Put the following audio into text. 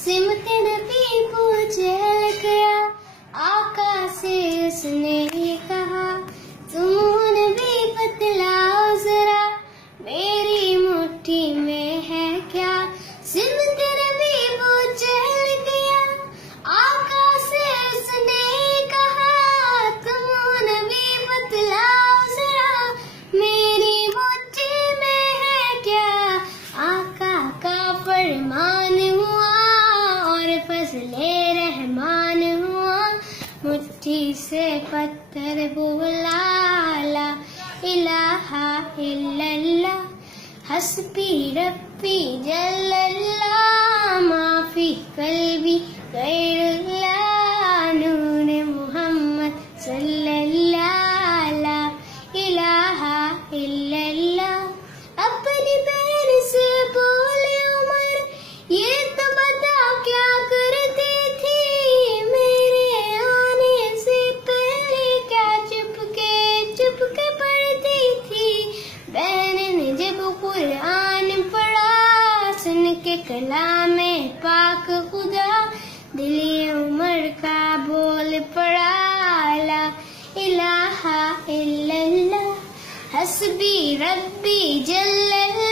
सिमत नबी पूछे गया, आका से उसने ये कहा, तुम नबी बतलाओ जरा, मेरी मुट्ठी में है क्या। सिमत नबी पूछे गया, आका से उसने ये कहा, तुम नबी बतलाओ जरा, मेरी मुट्ठी में है क्या। आका का फरमान हुआ और फजले रहमान हुआ, मुट्ठी से पत्थर बोला, ला इलाहा इल्लल्लाह, हस्बी रब्बी जल्लल्लाह, माफी कल्बी गैरुल्लाह, नूर मोहम्मद सल्लल्लाह, ला इलाहा इल्लल्लाह। अपनी बहन से बोले उमर, ये तो बता क्या करती थी, मेरे आने से पहले क्या चुपके पढ़ती थी। बहन ने जब कुरान पढ़ा, सुन के कलाम पाक खुदा, दिल उमर का बोल पड़ा, ला इलाहा इल्लल्लाह, हस्बी रब्बी जल्लल्लाह।